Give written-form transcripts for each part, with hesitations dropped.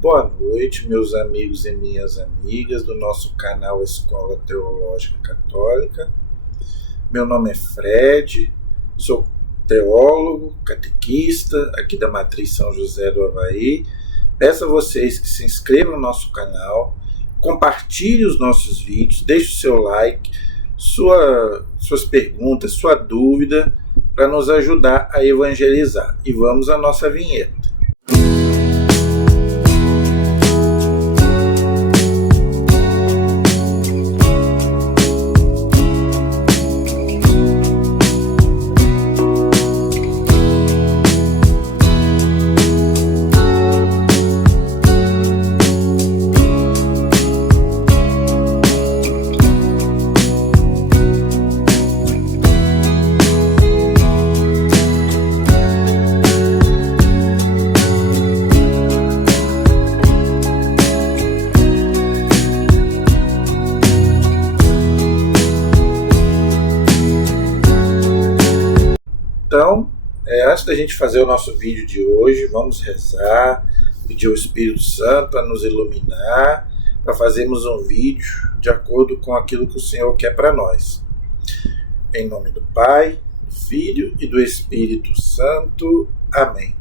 Boa noite, meus amigos e minhas amigas do nosso canal Escola Teológica Católica. Meu nome é Fred, sou teólogo, catequista aqui da Matriz São José do Avaí. Peço a vocês que se inscrevam no nosso canal, compartilhem os nossos vídeos, deixe o seu like, suas perguntas, sua dúvida, para nos ajudar a evangelizar. E vamos à nossa vinheta. Então, antes da gente fazer o nosso vídeo de hoje, vamos rezar, pedir ao Espírito Santo para nos iluminar, para fazermos um vídeo de acordo com aquilo que o Senhor quer para nós. Em nome do Pai, do Filho e do Espírito Santo. Amém.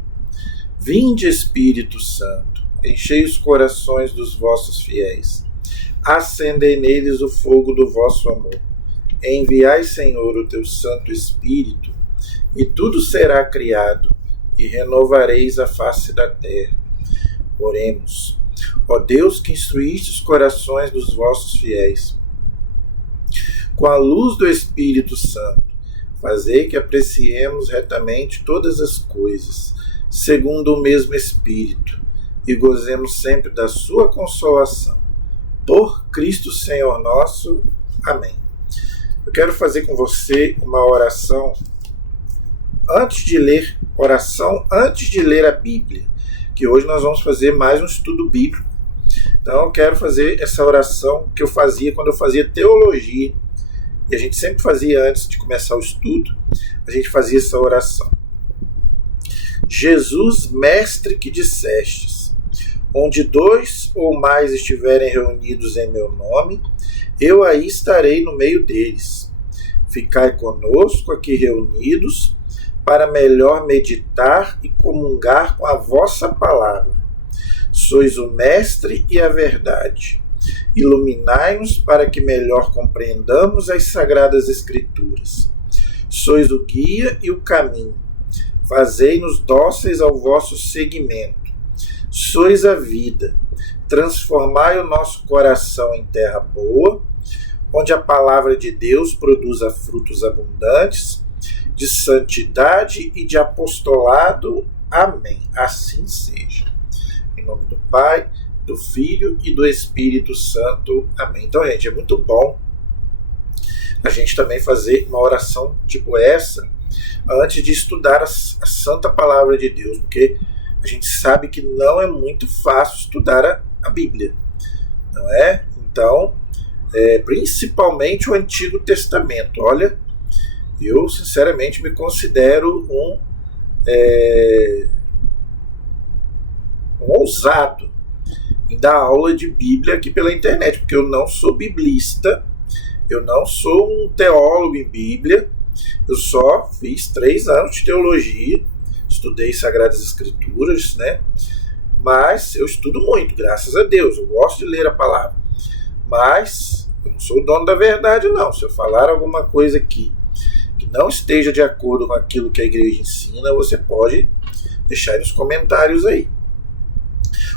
Vinde, Espírito Santo, enchei os corações dos vossos fiéis, acendei neles o fogo do vosso amor. Enviai, Senhor, o teu Santo Espírito, e tudo será criado, e renovareis a face da terra. Oremos. Ó Deus, que instruíste os corações dos vossos fiéis, com a luz do Espírito Santo, fazei que apreciemos retamente todas as coisas, segundo o mesmo Espírito, e gozemos sempre da sua consolação. Por Cristo Senhor nosso. Amém. Eu quero fazer com você uma oração antes de ler a Bíblia, que hoje nós vamos fazer mais um estudo bíblico. Então eu quero fazer essa oração que eu fazia quando eu fazia teologia, e a gente sempre fazia antes de começar o estudo, a gente fazia essa oração. Jesus, mestre que dissestes, onde dois ou mais estiverem reunidos em meu nome, eu aí estarei no meio deles. Ficai conosco aqui reunidos, para melhor meditar e comungar com a vossa palavra. Sois o Mestre e a verdade. Iluminai-nos para que melhor compreendamos as Sagradas Escrituras. Sois o guia e o caminho. Fazei-nos dóceis ao vosso seguimento. Sois a vida. Transformai o nosso coração em terra boa, onde a palavra de Deus produza frutos abundantes, de santidade e de apostolado. Amém. Assim seja. Em nome do Pai, do Filho e do Espírito Santo. Amém. Então, gente, é muito bom a gente também fazer uma oração tipo essa antes de estudar a Santa Palavra de Deus, porque a gente sabe que não é muito fácil estudar a Bíblia, não é? Então, principalmente o Antigo Testamento. Olha, eu, sinceramente, me considero um ousado em dar aula de Bíblia aqui pela internet, porque eu não sou biblista, eu não sou um teólogo em Bíblia, eu só fiz 3 anos de teologia, estudei Sagradas Escrituras, né? Mas eu estudo muito, graças a Deus, eu gosto de ler a palavra, mas eu não sou o dono da verdade, não. Se eu falar alguma coisa aqui que não esteja de acordo com aquilo que a igreja ensina, você pode deixar aí nos comentários aí.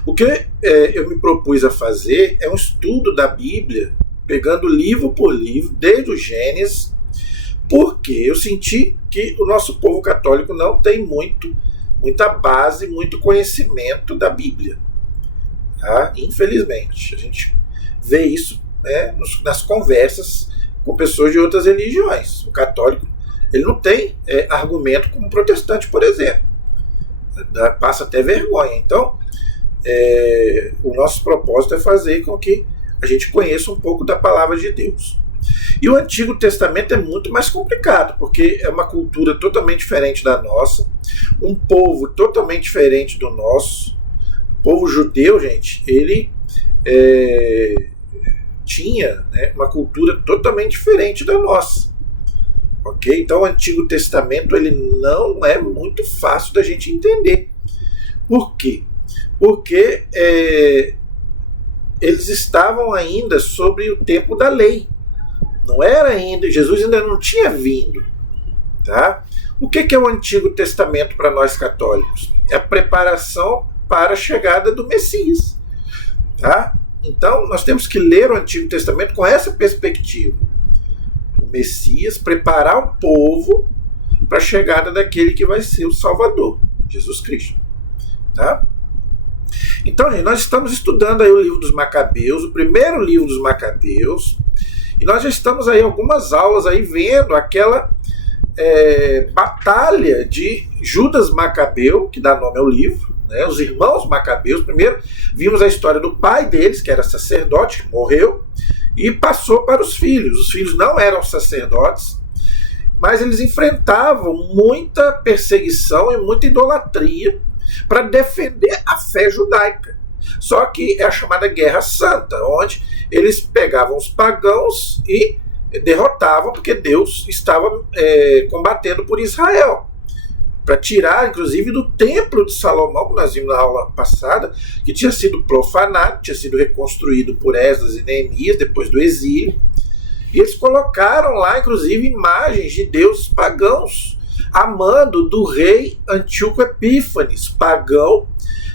O que eu me propus a fazer é um estudo da Bíblia, pegando livro por livro, desde o Gênesis, porque eu senti que o nosso povo católico não tem muita base, muito conhecimento da Bíblia. Tá? Infelizmente, a gente vê isso, né, nas conversas com pessoas de outras religiões. O católico, ele não tem argumento como o protestante, por exemplo. Passa até vergonha. Então, o nosso propósito é fazer com que a gente conheça um pouco da palavra de Deus. E o Antigo Testamento é muito mais complicado, porque é uma cultura totalmente diferente da nossa, um povo totalmente diferente do nosso, O povo judeu, gente, ele tinha, né, uma cultura totalmente diferente da nossa. Ok? Então o Antigo Testamento ele não é muito fácil da gente entender. Por quê? Porque eles estavam ainda sobre o tempo da lei. Não era ainda, Jesus ainda não tinha vindo. Tá? O que é o Antigo Testamento para nós católicos? É a preparação para a chegada do Messias. Tá? Então nós temos que ler o Antigo Testamento com essa perspectiva. O Messias preparar o povo para a chegada daquele que vai ser o Salvador, Jesus Cristo. Tá? Então, gente, nós estamos estudando aí o livro dos Macabeus, o primeiro livro dos Macabeus, e nós já estamos aí algumas aulas aí vendo aquela batalha de Judas Macabeu, que dá nome ao livro, né, os irmãos Macabeus. Primeiro vimos a história do pai deles, que era sacerdote, que morreu, e passou para os filhos. Os filhos não eram sacerdotes, mas eles enfrentavam muita perseguição e muita idolatria para defender a fé judaica. Só que é a chamada Guerra Santa, onde eles pegavam os pagãos e derrotavam, porque Deus estava combatendo por Israel, para tirar, inclusive, do templo de Salomão, que nós vimos na aula passada, que tinha sido profanado, tinha sido reconstruído por Esdras e Neemias depois do exílio, e eles colocaram lá, inclusive, imagens de deuses pagãos, amando do rei Antíoco Epífanes, pagão,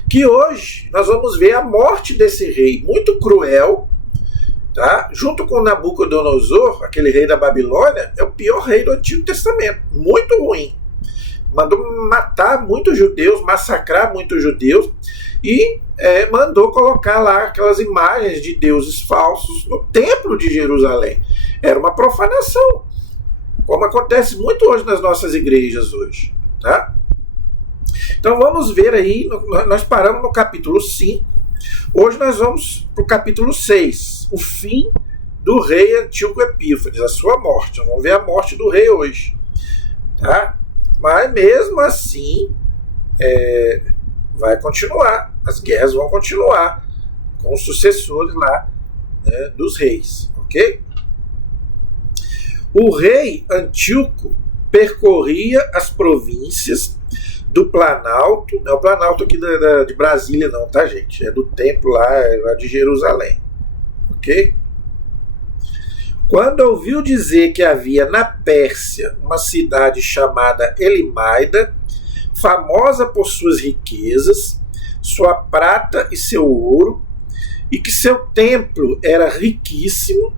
que hoje nós vamos ver a morte desse rei, muito cruel, tá? Junto com Nabucodonosor, aquele rei da Babilônia, é o pior rei do Antigo Testamento, muito ruim. Mandou matar muitos judeus, massacrar muitos judeus, e mandou colocar lá aquelas imagens de deuses falsos no templo de Jerusalém. Era uma profanação, como acontece muito hoje nas nossas igrejas hoje. Tá? Então vamos ver aí, nós paramos no capítulo 5, hoje nós vamos para o capítulo 6, o fim do rei Antíoco Epífanes, a sua morte. Vamos ver a morte do rei hoje. Tá? Mas mesmo assim, vai continuar, as guerras vão continuar com os sucessores lá, né, dos reis. Ok? O rei Antíoco percorria as províncias do Planalto, não é o Planalto aqui de Brasília não, tá, gente? É do templo lá de Jerusalém. Ok? Quando ouviu dizer que havia na Pérsia uma cidade chamada Elimaida, famosa por suas riquezas, sua prata e seu ouro, e que seu templo era riquíssimo,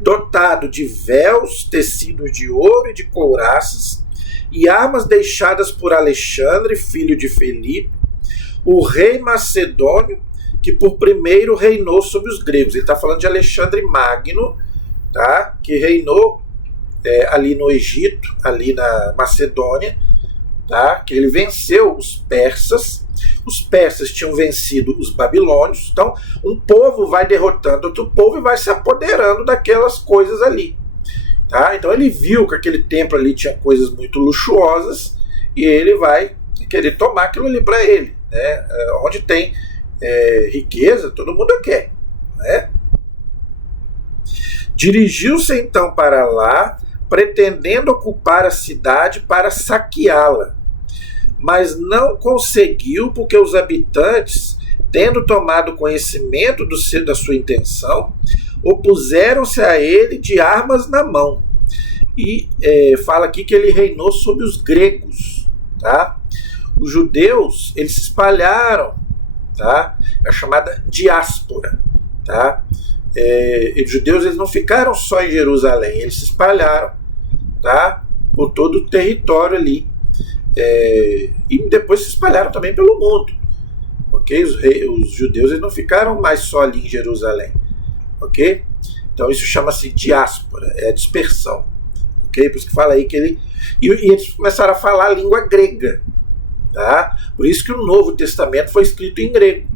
dotado de véus, tecidos de ouro e de couraças, e armas deixadas por Alexandre, filho de Felipe, o rei macedônio, que por primeiro reinou sobre os gregos. Ele está falando de Alexandre Magno, tá? Que reinou ali no Egito, ali na Macedônia, tá? Que ele venceu os persas. Os persas tinham vencido os babilônios. Então, um povo vai derrotando outro povo e vai se apoderando daquelas coisas ali. Tá? Então ele viu que aquele templo ali tinha coisas muito luxuosas e ele vai querer tomar aquilo ali para ele. Né? Onde tem riqueza, todo mundo quer. Né? Dirigiu-se então para lá, pretendendo ocupar a cidade para saqueá-la, mas não conseguiu, porque os habitantes, tendo tomado conhecimento da sua intenção, opuseram-se a ele de armas na mão. E fala aqui que ele reinou sobre os gregos. Tá? Os judeus, eles se espalharam, tá? É a chamada diáspora. Tá? Os judeus, eles não ficaram só em Jerusalém, eles se espalharam, tá? Por todo o território ali. E depois se espalharam também pelo mundo. Okay? Os judeus, eles não ficaram mais só ali em Jerusalém. Ok? Então isso chama-se diáspora, é a dispersão. Ok? Por isso que fala aí que ele... E eles começaram a falar a língua grega. Tá? Por isso que o Novo Testamento foi escrito em grego.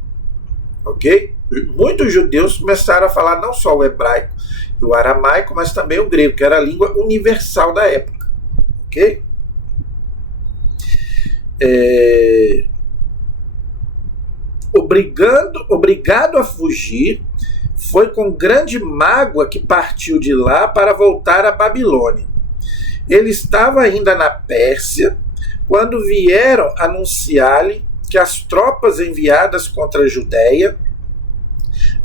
Ok? Muitos judeus começaram a falar não só o hebraico e o aramaico, mas também o grego, que era a língua universal da época. Ok? obrigado a fugir, foi com grande mágoa que partiu de lá para voltar à Babilônia. Ele estava ainda na Pérsia quando vieram anunciar-lhe que as tropas enviadas contra a Judéia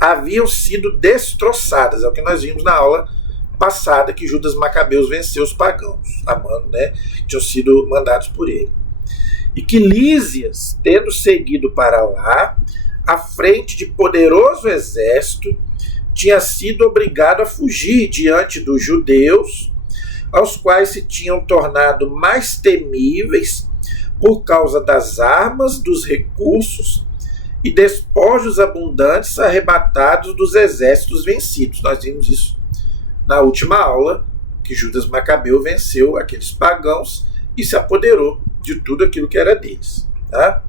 haviam sido destroçadas. É o que nós vimos na aula passada, que Judas Macabeus venceu os pagãos, amando, né, que tinham sido mandados por ele. E que Lísias, tendo seguido para lá, à frente de poderoso exército, tinha sido obrigado a fugir diante dos judeus, aos quais se tinham tornado mais temíveis por causa das armas, dos recursos e despojos abundantes arrebatados dos exércitos vencidos. Nós vimos isso na última aula, que Judas Macabeu venceu aqueles pagãos e se apoderou de tudo aquilo que era deles. Tá?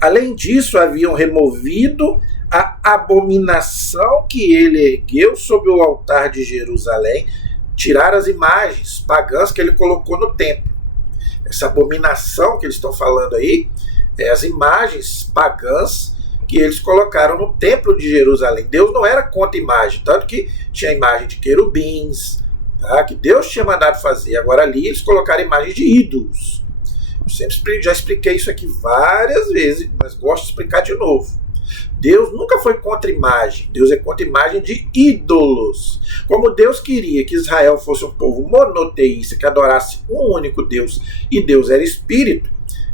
Além disso, haviam removido a abominação que ele ergueu sobre o altar de Jerusalém, tirar as imagens pagãs que ele colocou no templo. Essa abominação que eles estão falando aí é as imagens pagãs que eles colocaram no templo de Jerusalém. Deus não era contra imagem, tanto que tinha imagem de querubins, tá, que Deus tinha mandado fazer. Agora ali eles colocaram imagem de ídolos. Eu já expliquei isso aqui várias vezes, mas gosto de explicar de novo. Deus nunca foi contra imagem. Deus é contra imagem de ídolos. Como Deus queria que Israel fosse um povo monoteísta, que adorasse um único Deus, e Deus era espírito,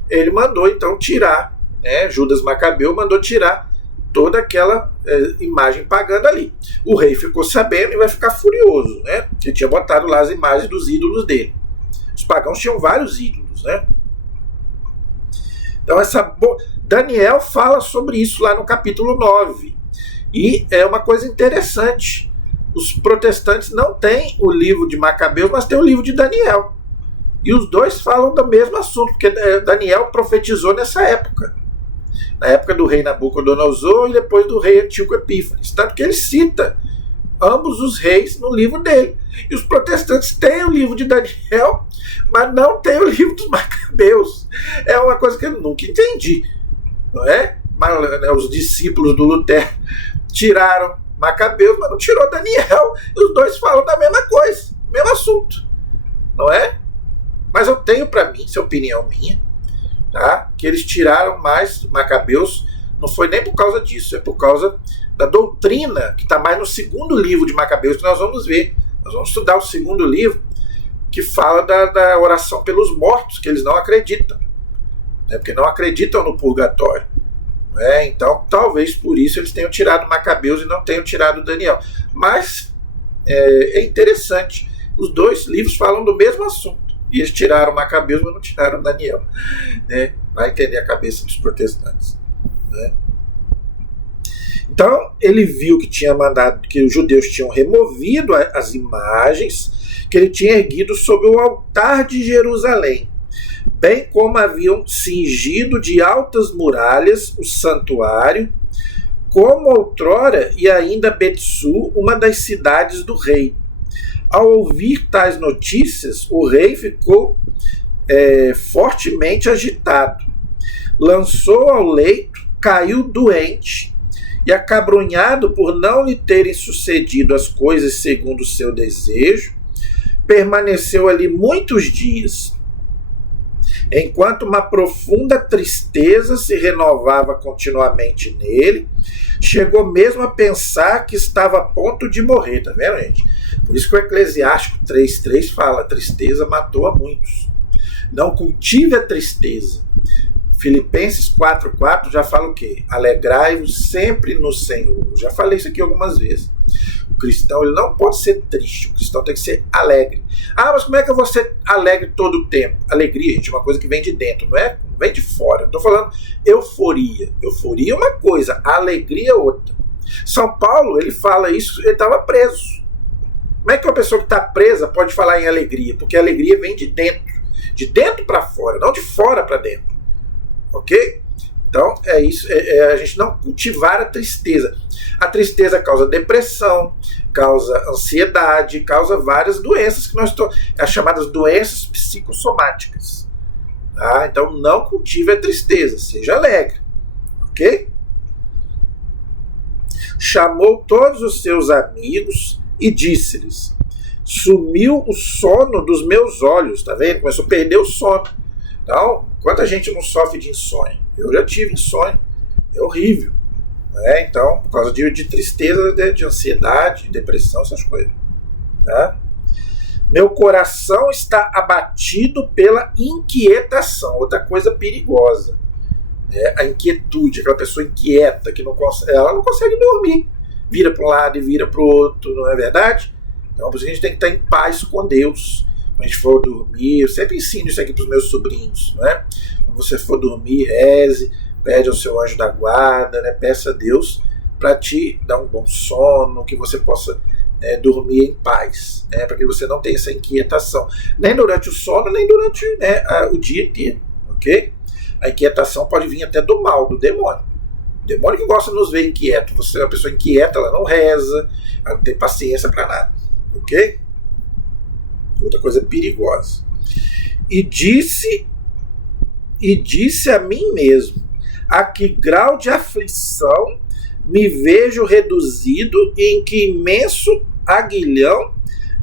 ele mandou então tirar, né, Judas Macabeu mandou tirar toda aquela imagem pagã ali. O rei ficou sabendo e vai ficar furioso, né? Ele tinha botado lá as imagens dos ídolos dele. Os pagãos tinham vários ídolos, né? Então Daniel fala sobre isso lá no capítulo 9. E é uma coisa interessante. Os protestantes não têm o livro de Macabeus, mas tem o livro de Daniel. E os dois falam do mesmo assunto, porque Daniel profetizou nessa época. Na época do rei Nabucodonosor e depois do rei Antíoco Epífanes. Tanto que ele cita ambos os reis no livro dele. E os protestantes têm o livro de Daniel, mas não têm o livro dos Macabeus. É uma coisa que eu nunca entendi. Não é? Mas, né, os discípulos do Lutero tiraram Macabeus, mas não tirou Daniel. E os dois falam da mesma coisa, mesmo assunto. Não é? Mas eu tenho para mim, isso é opinião minha, tá, que eles tiraram mais Macabeus, não foi nem por causa disso, é por causa da doutrina, que está mais no segundo livro de Macabeus, que nós vamos ver. Nós vamos estudar o segundo livro, que fala da oração pelos mortos, que eles não acreditam, né, porque não acreditam no purgatório. Né? Então, talvez por isso eles tenham tirado Macabeus e não tenham tirado Daniel. Mas é interessante, os dois livros falam do mesmo assunto. E eles tiraram Macabeus, mas não tiraram Daniel. Né? Vai entender a cabeça dos protestantes. Né? Então, ele viu que tinha mandado, que os judeus tinham removido as imagens que ele tinha erguido sobre o altar de Jerusalém, bem como haviam cingido de altas muralhas o santuário, como outrora e ainda Betsu, uma das cidades do rei. Ao ouvir tais notícias, o rei ficou fortemente agitado. Lançou ao leito, caiu doente e, acabrunhado por não lhe terem sucedido as coisas segundo o seu desejo, permaneceu ali muitos dias, enquanto uma profunda tristeza se renovava continuamente nele. Chegou mesmo a pensar que estava a ponto de morrer, tá vendo, gente? Por isso que o Eclesiástico 3:3 fala: a tristeza matou a muitos. Não cultive a tristeza. Filipenses 4:4 já fala o quê? Alegrai-vos sempre no Senhor. Eu já falei isso aqui algumas vezes. O cristão, ele não pode ser triste, o cristão tem que ser alegre. Ah, mas como é que eu vou ser alegre todo o tempo? Alegria, gente, é uma coisa que vem de dentro, não é? Não vem de fora. Não estou falando euforia. Euforia é uma coisa, alegria é outra. São Paulo, ele fala isso, ele estava preso. Como é que uma pessoa que está presa pode falar em alegria? Porque a alegria vem de dentro para fora, não de fora para dentro. Ok? Então, é isso, a gente não cultivar a tristeza. A tristeza causa depressão, causa ansiedade, causa várias doenças que as chamadas doenças psicossomáticas. Tá? Então, não cultive a tristeza, seja alegre. ok? Chamou todos os seus amigos e disse-lhes: sumiu o sono dos meus olhos, tá vendo? Começou a perder o sono. Então, quanta gente não sofre de insônia? Eu já tive insônia, é horrível. Né? Então, por causa de tristeza, de ansiedade, de depressão, essas coisas. Tá? Meu coração está abatido pela inquietação, outra coisa perigosa. A inquietude, aquela pessoa inquieta, que ela não consegue dormir. Vira para um lado e vira para o outro, não é verdade? Então, por isso que a gente tem que estar em paz com Deus. Quando a gente for dormir, eu sempre ensino isso aqui para os meus sobrinhos. Né? Quando você for dormir, reze, pede ao seu anjo da guarda, né? Peça a Deus para te dar um bom sono, que você possa dormir em paz, né? Para que você não tenha essa inquietação. Nem durante o sono, nem durante o dia inteiro. Ok? A inquietação pode vir até do mal, do demônio. O demônio que gosta de nos ver inquieto. Você é uma pessoa inquieta, ela não reza, ela não tem paciência para nada. Ok? Outra coisa perigosa. E disse a mim mesmo: a que grau de aflição me vejo reduzido e em que imenso aguilhão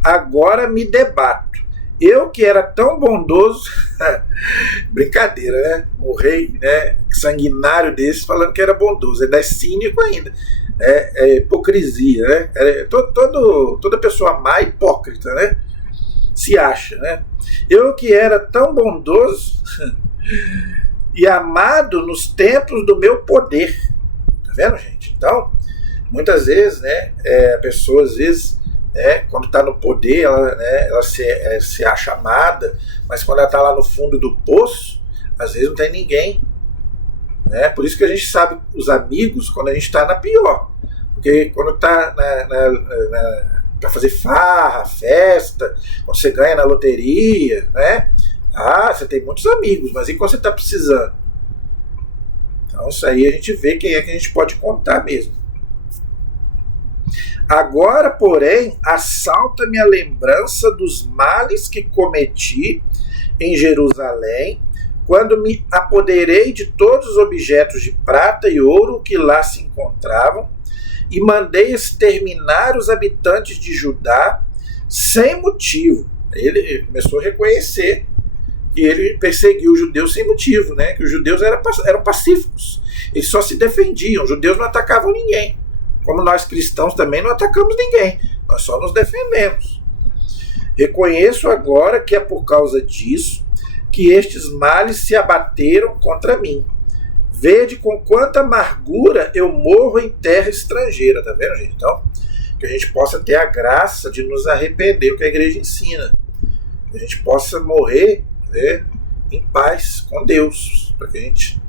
agora me debato. Eu que era tão bondoso, brincadeira, né? Um rei, né, sanguinário desse falando que era bondoso, ainda é cínico ainda. É hipocrisia, né? Toda pessoa má é hipócrita, né? Se acha, né? Eu que era tão bondoso e amado nos tempos do meu poder. Tá vendo, gente? Então, muitas vezes, né, a pessoa, às vezes, quando está no poder, ela se acha amada, mas quando ela está lá no fundo do poço, às vezes não tem ninguém. Né? Por isso que a gente sabe os amigos quando a gente está na pior. Porque quando está para fazer farra, festa, quando você ganha na loteria, né? Você tem muitos amigos, mas e quando você está precisando? Então isso aí a gente vê quem é que a gente pode contar mesmo. Agora, porém, assalta-me a lembrança dos males que cometi em Jerusalém, quando me apoderei de todos os objetos de prata e ouro que lá se encontravam, e mandei exterminar os habitantes de Judá sem motivo. Ele começou a reconhecer que ele perseguiu os judeus sem motivo, né? Que os judeus eram pacíficos, eles só se defendiam, os judeus não atacavam ninguém. Como nós cristãos também não atacamos ninguém, nós só nos defendemos. Reconheço agora que é por causa disso que estes males se abateram contra mim. Vede com quanta amargura eu morro em terra estrangeira. Tá vendo, gente? Então, que a gente possa ter a graça de nos arrepender, o que a igreja ensina. Que a gente possa morrer, né, em paz com Deus, para que a gente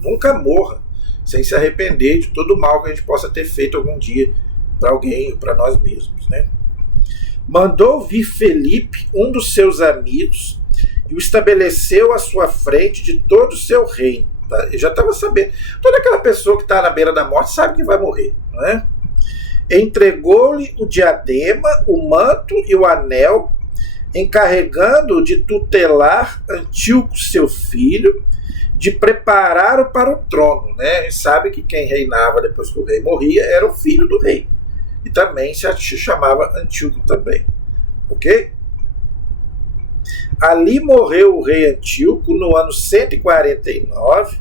nunca morra sem se arrepender de todo o mal que a gente possa ter feito algum dia para alguém ou para nós mesmos. Né? Mandou vir Felipe, um dos seus amigos, e o estabeleceu à sua frente de todo o seu reino. Tá? Ele já estava sabendo. Toda aquela pessoa que está na beira da morte sabe que vai morrer. Não é? Entregou-lhe o diadema, o manto e o anel, encarregando-o de tutelar Antíoco, seu filho, de preparar-o para o trono. Né? A gente sabe que quem reinava depois que o rei morria era o filho do rei. E também se chamava Antíoco também. Ok? Ali morreu o rei Antíoco no ano 149,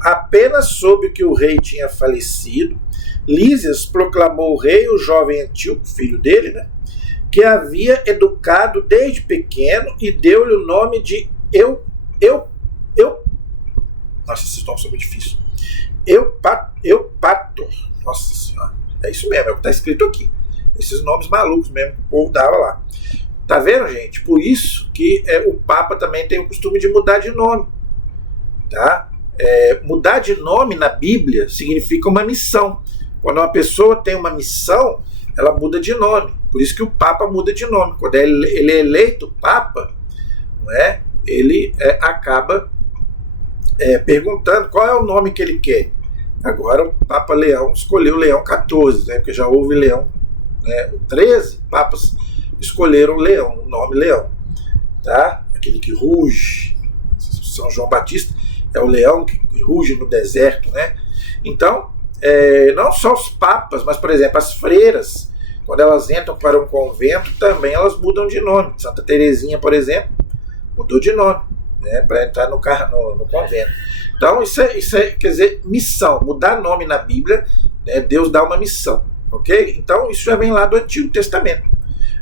apenas soube que o rei tinha falecido. Lísias proclamou o rei, o jovem Antíoco, filho dele, né, que havia educado desde pequeno, e deu-lhe o nome de nossa, esses nomes são muito difíceis. Eupator. Nossa senhora, é isso mesmo, é o que está escrito aqui. Esses nomes malucos mesmo que o povo dava lá. Tá vendo, gente? Por isso que o Papa também tem o costume de mudar de nome. Tá? Mudar de nome na Bíblia significa uma missão. Quando uma pessoa tem uma missão, ela muda de nome. Por isso que o Papa muda de nome. Quando ele é eleito Papa, não é? Ele acaba perguntando qual é o nome que ele quer. Agora o Papa Leão escolheu Leão XIV, né? Porque já houve Leão 13 papas escolheram Leão, o nome Leão, tá? Aquele que ruge. São João Batista é o leão que ruge no deserto, né? Então, não só os papas, mas, por exemplo, as freiras, quando elas entram para um convento, também elas mudam de nome. Santa Teresinha, por exemplo, mudou de nome, né, para entrar no convento. Então, isso é, quer dizer, missão. Mudar nome na Bíblia, né, Deus dá uma missão, ok? Então, isso já vem lá do Antigo Testamento.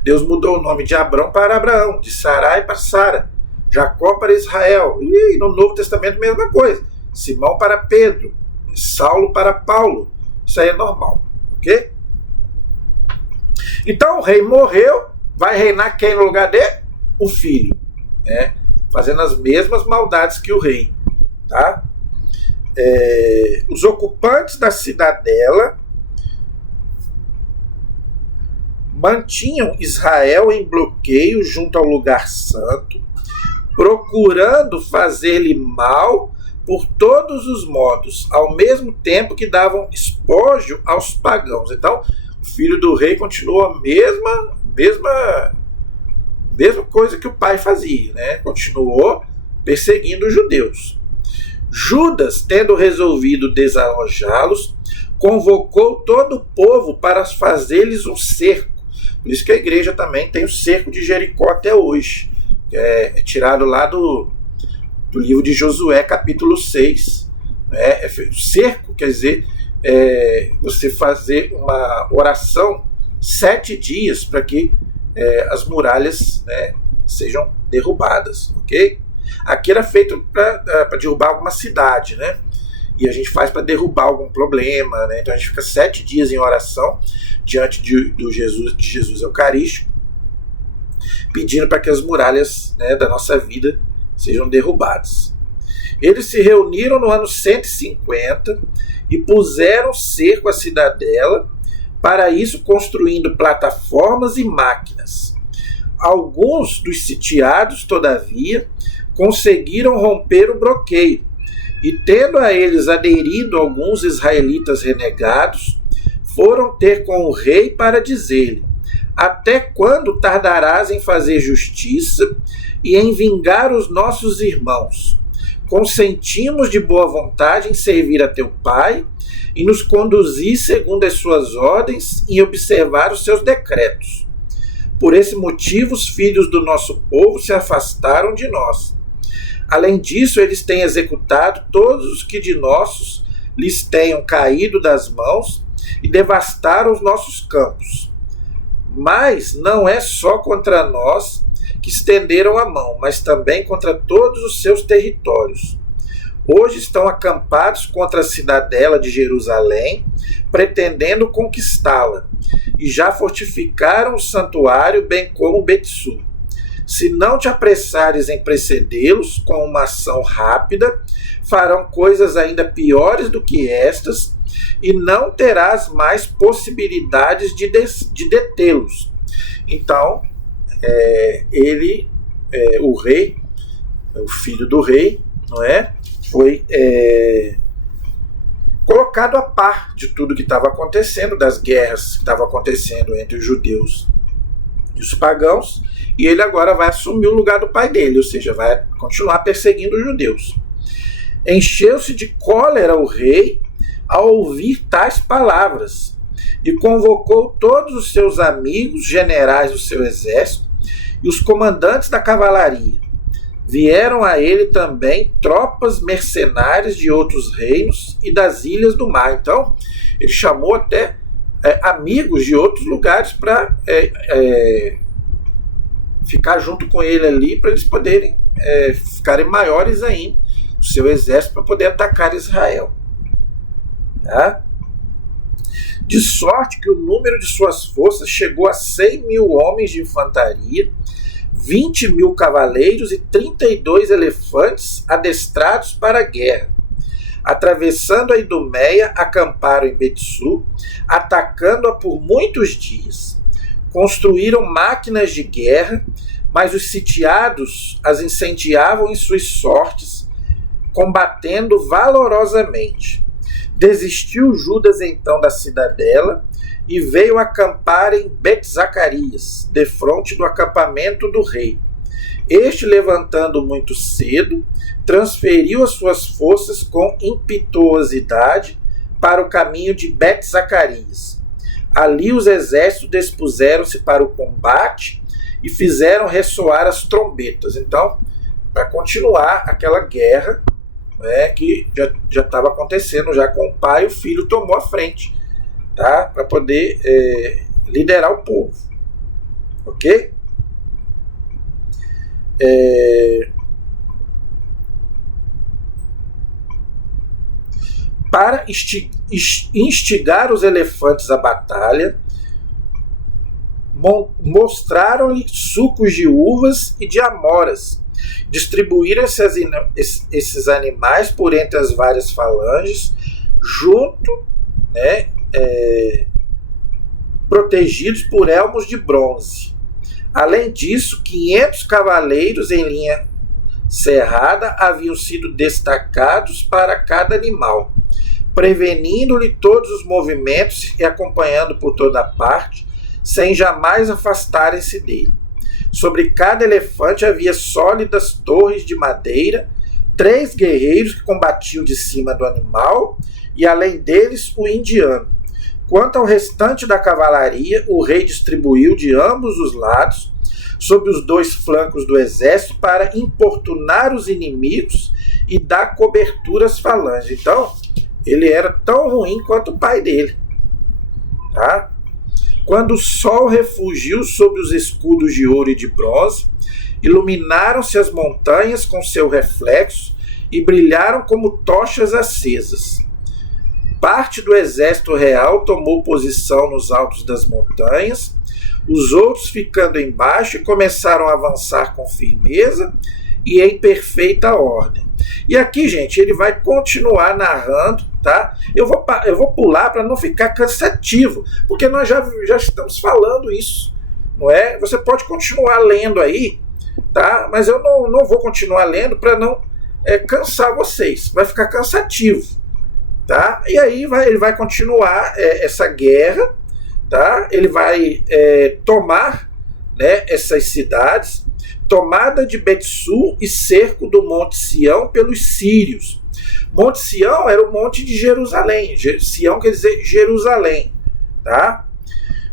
Deus mudou o nome de Abrão para Abraão, de Sarai para Sara, Jacó para Israel. E no Novo Testamento, mesma coisa. Simão para Pedro, Saulo para Paulo. Isso aí é normal, ok? Então, o rei morreu, vai reinar quem no lugar dele? O filho, né? Fazendo as mesmas maldades que o rei. Tá? Os ocupantes da cidadela mantinham Israel em bloqueio junto ao lugar santo, procurando fazer-lhe mal por todos os modos, ao mesmo tempo que davam espojo aos pagãos. Então, o filho do rei continuou a mesma coisa que o pai fazia, né? Continuou perseguindo os judeus. Judas, tendo resolvido desalojá-los, convocou todo o povo para fazer-lhes um cerco. Por isso que a igreja também tem o cerco de Jericó até hoje. Que é tirado lá do livro de Josué, capítulo 6. O cerco quer dizer você fazer uma oração 7 dias para que as muralhas, né, sejam derrubadas, ok? Aqui era feito para derrubar alguma cidade, né? E a gente faz para derrubar algum problema, né? Então a gente fica 7 dias em oração diante de Jesus Eucarístico, pedindo para que as muralhas, né, da nossa vida sejam derrubadas. Eles se reuniram no ano 150 e puseram cerco à cidadela, para isso construindo plataformas e máquinas. Alguns dos sitiados, todavia, conseguiram romper o bloqueio, e tendo a eles aderido alguns israelitas renegados, foram ter com o rei para dizer-lhe: até quando tardarás em fazer justiça e em vingar os nossos irmãos? Consentimos de boa vontade em servir a teu pai e nos conduzir segundo as suas ordens e observar os seus decretos. Por esse motivo, os filhos do nosso povo se afastaram de nós. Além disso, eles têm executado todos os que de nossos lhes tenham caído das mãos e devastaram os nossos campos. Mas não é só contra nós que estenderam a mão, mas também contra todos os seus territórios. Hoje estão acampados contra a cidadela de Jerusalém, pretendendo conquistá-la, e já fortificaram o santuário, bem como Bet-Sur. Se não te apressares em precedê-los com uma ação rápida, farão coisas ainda piores do que estas, e não terás mais possibilidades de detê-los. Então, o rei, o filho do rei, não é? Foi colocado a par de tudo que estava acontecendo, das guerras que estavam acontecendo entre os judeus e os pagãos, e ele agora vai assumir o lugar do pai dele, ou seja, vai continuar perseguindo os judeus. Encheu-se de cólera o rei ao ouvir tais palavras, e convocou todos os seus amigos, generais do seu exército, e os comandantes da cavalaria. Vieram a ele também tropas mercenárias de outros reinos e das ilhas do mar. Então, ele chamou até amigos de outros lugares para ficar junto com ele ali, para eles poderem ficarem maiores ainda, o seu exército, para poder atacar Israel. Tá? De sorte que o número de suas forças chegou a 100.000 homens de infantaria, 20.000 cavaleiros e 32 elefantes adestrados para a guerra. Atravessando a Idumeia, acamparam em Bet-Sur, atacando-a por muitos dias. Construíram máquinas de guerra, mas os sitiados as incendiavam em suas sortes, combatendo valorosamente. Desistiu Judas então da cidadela e veio acampar em Bet-Zacarias, defronte do acampamento do rei. Este, levantando muito cedo, transferiu as suas forças com impetuosidade para o caminho de Bet-Zacarias. Ali os exércitos dispuseram-se para o combate e fizeram ressoar as trombetas. Então, para continuar aquela guerra, né, que já estava acontecendo já com o pai, o filho tomou a frente, tá, para poder liderar o povo. Ok? Para instigar os elefantes à batalha, mostraram-lhe sucos de uvas e de amoras. Distribuíram esses animais por entre as várias falanges, junto, né, protegidos por elmos de bronze. Além disso, 500 cavaleiros em linha cerrada haviam sido destacados para cada animal, prevenindo-lhe todos os movimentos e acompanhando por toda parte, sem jamais afastarem-se dele. Sobre cada elefante havia sólidas torres de madeira, 3 guerreiros que combatiam de cima do animal, e além deles o indiano. Quanto ao restante da cavalaria, o rei distribuiu de ambos os lados, sob os 2 flancos do exército, para importunar os inimigos e dar cobertura às falanges. Então, ele era tão ruim quanto o pai dele. Tá? Quando o sol refugiu sob os escudos de ouro e de bronze, iluminaram-se as montanhas com seu reflexo e brilharam como tochas acesas. Parte do exército real tomou posição nos altos das montanhas, os outros ficando embaixo e começaram a avançar com firmeza e em perfeita ordem. E aqui, gente, ele vai continuar narrando, tá? Eu vou pular para não ficar cansativo, porque nós já estamos falando isso, não é? Você pode continuar lendo aí, tá? Mas eu não vou continuar lendo para não cansar vocês, vai ficar cansativo, tá? E aí ele vai continuar essa guerra, tá? Ele vai tomar, né, essas cidades, tomada de Bet-Sur e cerco do Monte Sião pelos sírios. Monte Sião era o monte de Jerusalém. Sião quer dizer Jerusalém, tá?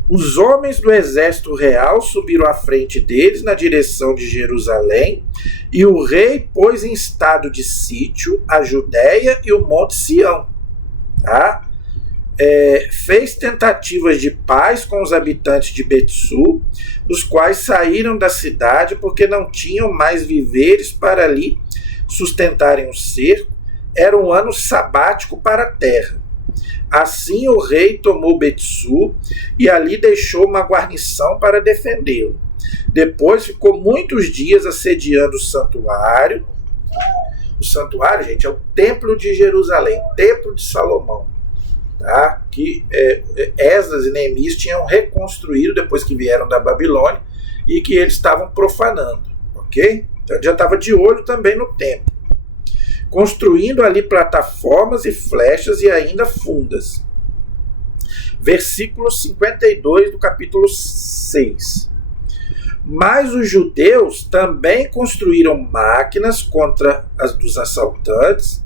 Os homens do exército real subiram à frente deles na direção de Jerusalém, e o rei pôs em estado de sítio a Judéia e o Monte Sião, tá? Fez tentativas de paz com os habitantes de Bet-Sur, os quais saíram da cidade porque não tinham mais víveres para ali sustentarem o cerco. Era um ano sabático para a terra. Assim o rei tomou Bet-Sur e ali deixou uma guarnição para defendê-lo. Depois ficou muitos dias assediando o santuário. O santuário, gente, é o Templo de Jerusalém, Templo de Salomão. Tá? Que Esdras e Neemias tinham reconstruído depois que vieram da Babilônia e que eles estavam profanando, ok? Então ele já estava de olho também no templo, construindo ali plataformas e flechas e ainda fundas. Versículo 52 do capítulo 6. Mas os judeus também construíram máquinas contra as dos assaltantes,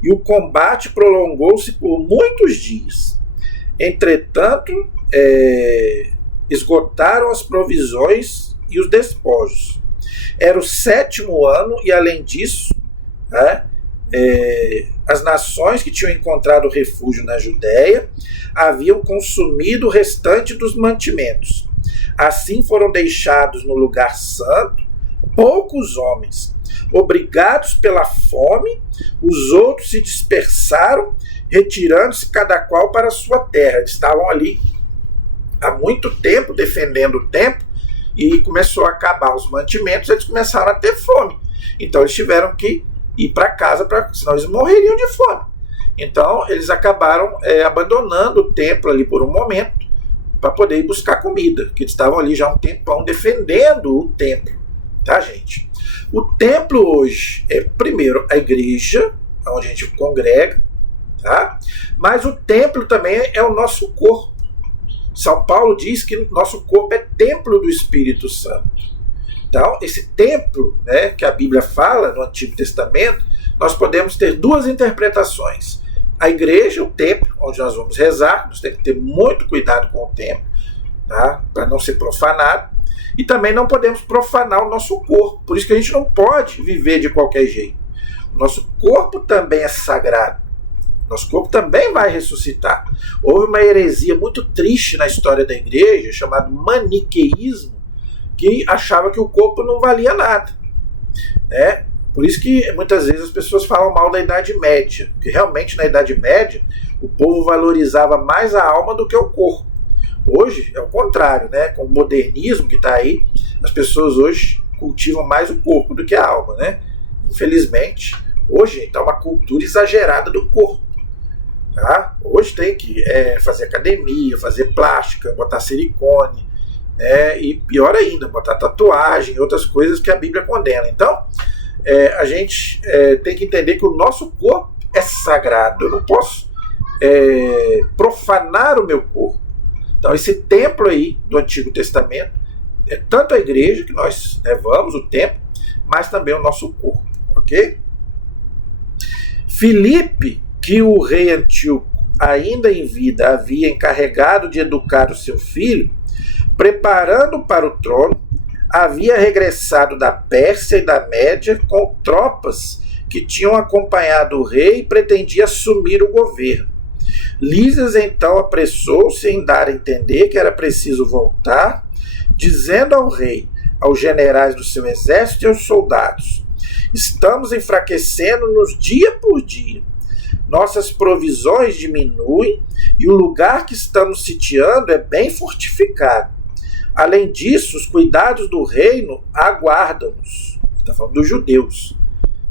e o combate prolongou-se por muitos dias. Entretanto, esgotaram as provisões e os despojos. Era o 7º ano, e além disso, as nações que tinham encontrado refúgio na Judéia haviam consumido o restante dos mantimentos. Assim foram deixados no lugar santo poucos homens. Obrigados pela fome, os outros se dispersaram, retirando-se cada qual para a sua terra. Eles estavam ali há muito tempo defendendo o templo, e começou a acabar os mantimentos, eles começaram a ter fome. Então eles tiveram que ir para casa, senão eles morreriam de fome. Então eles acabaram abandonando o templo ali por um momento, para poder ir buscar comida, porque eles estavam ali já há um tempão defendendo o templo. Tá, gente? O templo hoje é, primeiro, a igreja, onde a gente congrega, tá? Mas o templo também é o nosso corpo. São Paulo diz que o nosso corpo é templo do Espírito Santo. Então, esse templo, né, que a Bíblia fala no Antigo Testamento, nós podemos ter duas interpretações. A igreja, o templo, onde nós vamos rezar, nós temos que ter muito cuidado com o templo, tá? Para não ser profanado. E também não podemos profanar o nosso corpo. Por isso que a gente não pode viver de qualquer jeito. O nosso corpo também é sagrado. Nosso corpo também vai ressuscitar. Houve uma heresia muito triste na história da igreja, chamada maniqueísmo, que achava que o corpo não valia nada, né? Por isso que muitas vezes as pessoas falam mal da Idade Média, porque realmente na Idade Média o povo valorizava mais a alma do que o corpo. Hoje é o contrário, né? Com o modernismo que está aí, as pessoas hoje cultivam mais o corpo do que a alma, né? Infelizmente, hoje está uma cultura exagerada do corpo. Tá? Hoje tem que fazer academia, fazer plástica, botar silicone, né? E pior ainda, botar tatuagem e outras coisas que a Bíblia condena. Então, a gente tem que entender que o nosso corpo é sagrado. Eu não posso profanar o meu corpo. Então, esse templo aí do Antigo Testamento é tanto a igreja que nós vamos, o templo, mas também o nosso corpo, ok? Filipe, que o rei Antíoco, ainda em vida, havia encarregado de educar o seu filho, preparando para o trono, havia regressado da Pérsia e da Média com tropas que tinham acompanhado o rei e pretendia assumir o governo. Lísias então apressou-se em dar a entender que era preciso voltar, dizendo ao rei, aos generais do seu exército e aos soldados: estamos enfraquecendo-nos dia por dia. Nossas provisões diminuem e o lugar que estamos sitiando é bem fortificado. Além disso, os cuidados do reino aguardam-nos. Está falando dos judeus.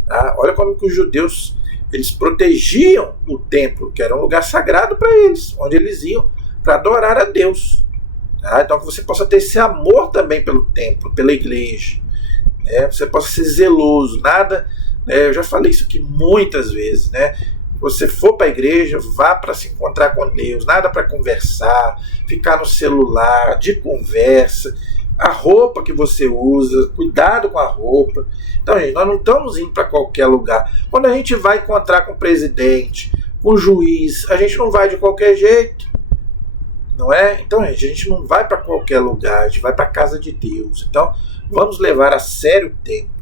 Tá? Olha como que os judeus eles protegiam o templo, que era um lugar sagrado para eles, onde eles iam para adorar a Deus. Tá? Então que você possa ter esse amor também pelo templo, pela igreja. Você possa ser zeloso. Nada, eu já falei isso aqui muitas vezes, né? Você for para a igreja, vá para se encontrar com Deus, nada para conversar, ficar no celular, de conversa, a roupa que você usa, cuidado com a roupa. Então, gente, nós não estamos indo para qualquer lugar. Quando a gente vai encontrar com o presidente, com o juiz, a gente não vai de qualquer jeito, não é? Então, gente, a gente não vai para qualquer lugar, a gente vai para a casa de Deus. Então, vamos levar a sério o templo,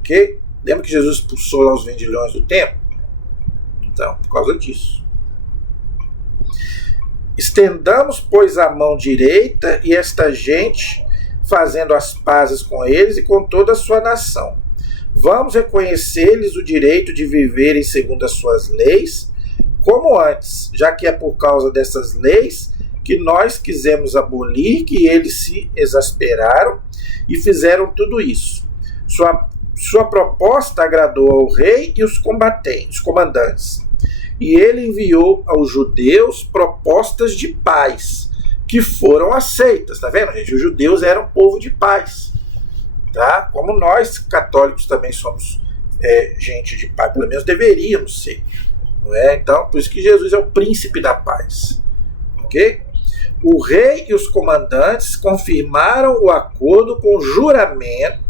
ok? Lembra que Jesus expulsou lá os vendilhões do templo? Então, por causa disso. Estendamos, pois, a mão direita e esta gente, fazendo as pazes com eles e com toda a sua nação. Vamos reconhecer-lhes o direito de viverem segundo as suas leis, como antes, já que é por causa dessas leis que nós quisemos abolir, que eles se exasperaram e fizeram tudo isso. Sua proposta agradou ao rei e os comandantes. E ele enviou aos judeus propostas de paz, que foram aceitas. Tá vendo, gente? Os judeus eram um povo de paz. Tá? Como nós, católicos, também somos gente de paz. Pelo menos deveríamos ser. Não é? Então, por isso que Jesus é o príncipe da paz. Ok? O rei e os comandantes confirmaram o acordo com juramento,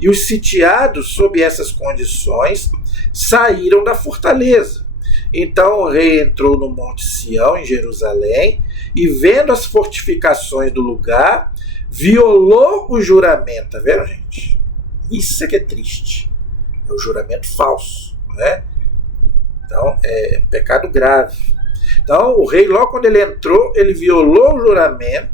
e os sitiados, sob essas condições, saíram da fortaleza. Então o rei entrou no Monte Sião, em Jerusalém, e vendo as fortificações do lugar, violou o juramento. Tá vendo, gente? Isso é que é triste. É o juramento falso, não é? Então é pecado grave. Então o rei, logo quando ele entrou, ele violou o juramento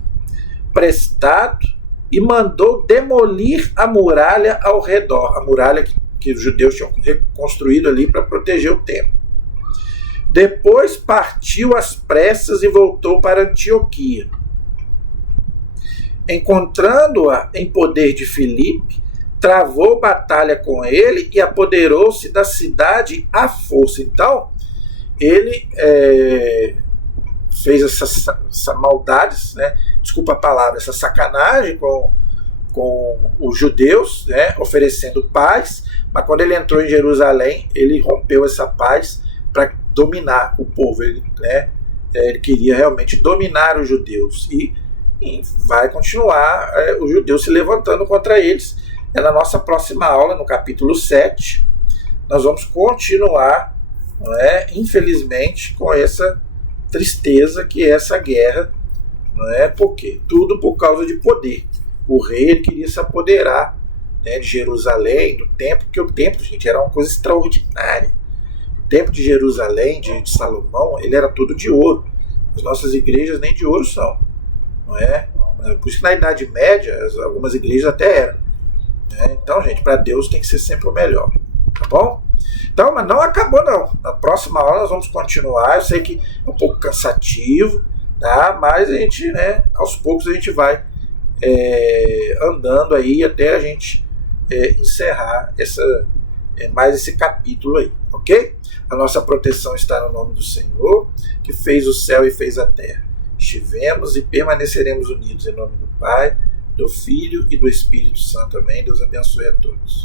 prestado e mandou demolir a muralha ao redor, a muralha que os judeus tinham reconstruído ali para proteger o templo. Depois partiu às pressas e voltou para Antioquia. Encontrando-a em poder de Filipe, travou batalha com ele e apoderou-se da cidade à força. Então, ele fez essa maldades, né? Desculpa a palavra, essa sacanagem com os judeus, né? Oferecendo paz, mas quando ele entrou em Jerusalém, ele rompeu essa paz para dominar o povo. Ele queria realmente dominar os judeus. E, e vai continuar os judeus se levantando contra eles. Na nossa próxima aula, no capítulo 7, nós vamos continuar, não é, infelizmente, com essa tristeza que é essa guerra, não é? Porque tudo por causa de poder. O rei ele queria se apoderar, né, de Jerusalém, do templo, porque o templo, gente, era uma coisa extraordinária. O templo de Jerusalém, de Salomão, ele era todo de ouro. As nossas igrejas nem de ouro são, não é? Por isso que na Idade Média, algumas igrejas até eram. Né? Então, gente, para Deus tem que ser sempre o melhor. Tá bom? Então, mas não acabou não. Na próxima aula nós vamos continuar. Eu sei que é um pouco cansativo, tá? Mas a gente, né, aos poucos a gente vai andando aí até a gente encerrar mais esse capítulo aí, ok? A nossa proteção está no nome do Senhor, que fez o céu e fez a terra. Estivemos e permaneceremos unidos em nome do Pai, do Filho e do Espírito Santo. Amém. Deus abençoe a todos.